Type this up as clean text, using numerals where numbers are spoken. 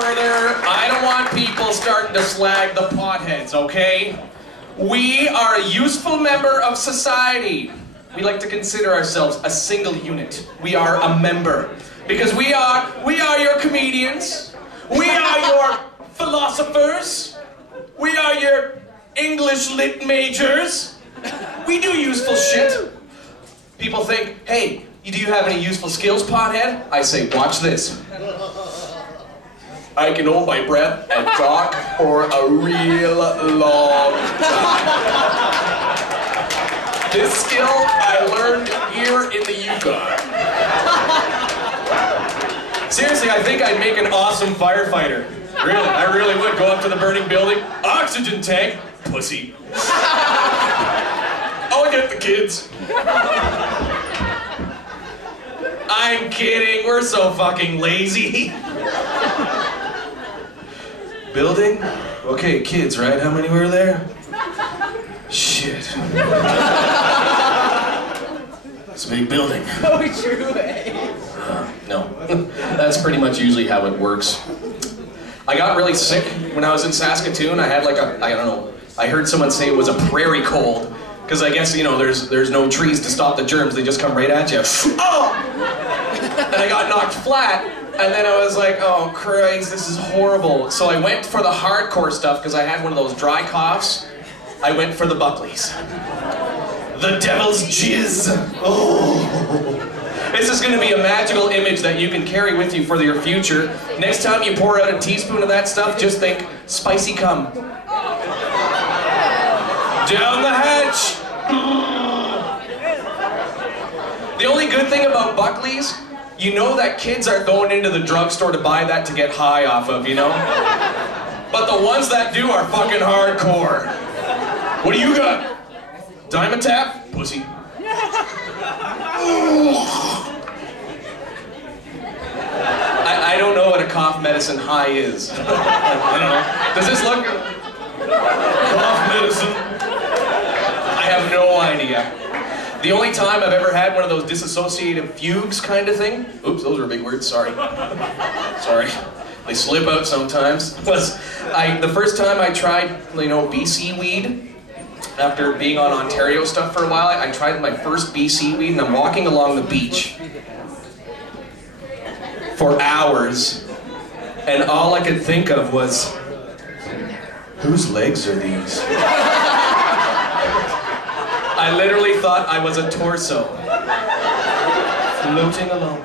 further. I don't want people starting to slag the potheads, okay? We are a useful member of society. We like to consider ourselves a single unit. We are a member. Because we are your comedians. We are your philosophers. We are your English lit majors. We do useful shit. People think, hey, do you have any useful skills, pothead? I say, watch this. I can hold my breath and talk for a real long time. This skill I learned here in the Yukon. Seriously, I think I'd make an awesome firefighter. Really, I really would. Go up to the burning building, oxygen tank, pussy. I'll get the kids. I'm kidding, we're so fucking lazy. Building? Okay, kids, right? How many were there? Shit. It's a big building. Oh, true, eh? No. That's pretty much usually how it works. I got really sick when I was in Saskatoon. I had like a, I don't know, I heard someone say it was a prairie cold. Because I guess, you know, there's no trees to stop the germs, they just come right at you. Oh! And I got knocked flat, and then I was like, oh Christ, this is horrible. So I went for the hardcore stuff, because I had one of those dry coughs. I went for the Buckleys. The devil's jizz. Oh. This is going to be a magical image that you can carry with you for your future. Next time you pour out a teaspoon of that stuff, just think, spicy cum. Down the hatch! The only good thing about Buckleys, you know that kids aren't going into the drugstore to buy that to get high off of, you know? But the ones that do are fucking hardcore. What do you got? Diamond tap? Pussy. I don't know what a cough medicine high is. I don't know. Does this look... Cough medicine? I have no idea. The only time I've ever had one of those disassociative fugues kind of thing, oops, those were big words, sorry. Sorry, they slip out sometimes, was the first time I tried, you know, BC weed, after being on Ontario stuff for a while, I tried my first BC weed and I'm walking along the beach for hours, and all I could think of was, whose legs are these? I literally thought I was a torso, floating along.